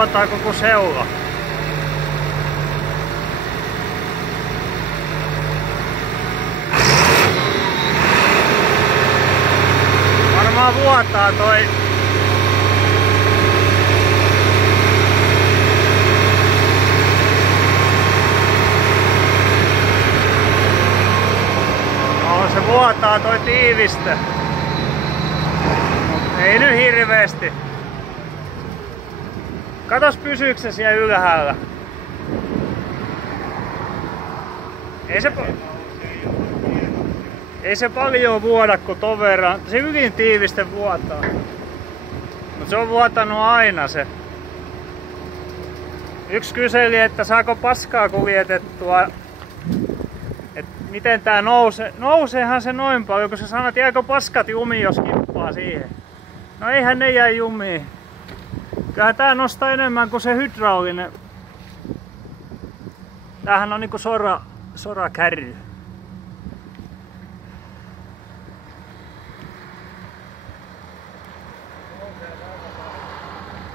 vuotaa koko seula. Varmaan vuotaa toi. No, se vuotaa toi tiiviste. Ei nyt hirveesti. Katos pysyykö se siellä ylhäällä. Ei se paljon vuoda kun ton verran. Se ylin tiiviste vuotaa. Mut se on vuotanut aina se. Yksi kyseli, että saako paskaa kuljetettua. Et miten tää nousee. Nouseehan se noin paljon, kun sä sanot, jääkö paskat jumiin, jos kippaa siihen. No eihän ne jää jumiin. Kyllähän tää nostaa enemmän kuin se hydraulinen. Tämähän on niinku sorakärry.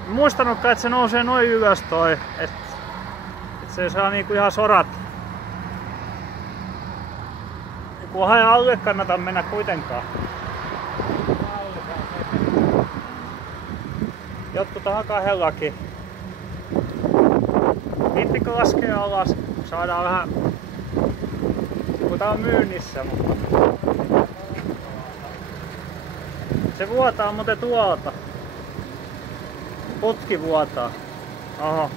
Muistanutkaan, että se nousee noin ylös toi. Et se saa niinku ihan sorat. Kunhan alle kannata mennä kuitenkaan. Jotkut tähän kahdellakin. Viittikö laskea alas? Saadaan vähän. Kun tää on myynnissä, mutta se vuotaa muuten tuolta. Putki vuotaa. Oho.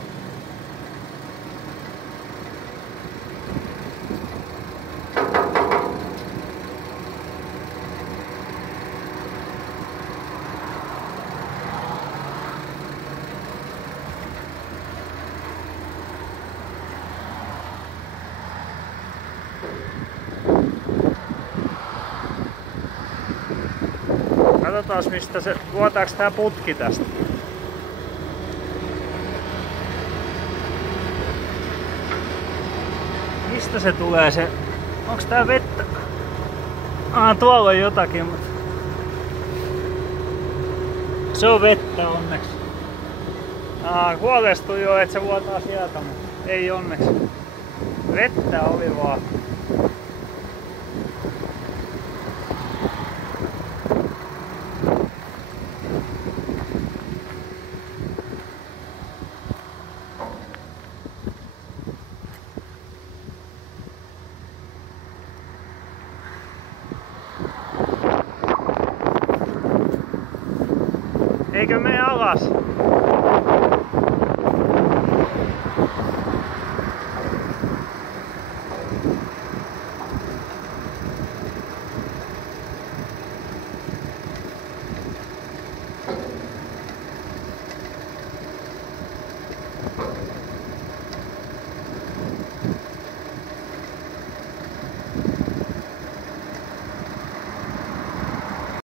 Katsotaan mistä se, vuotaaks tää putki tästä. Mistä se tulee se? Onks tää vettä? Tuolla on jotakin, mutta se on vettä onneksi. Huolestui jo, että se vuotaa sieltä, mutta ei onneksi. Vettä oli vaan. Eikö mene alas?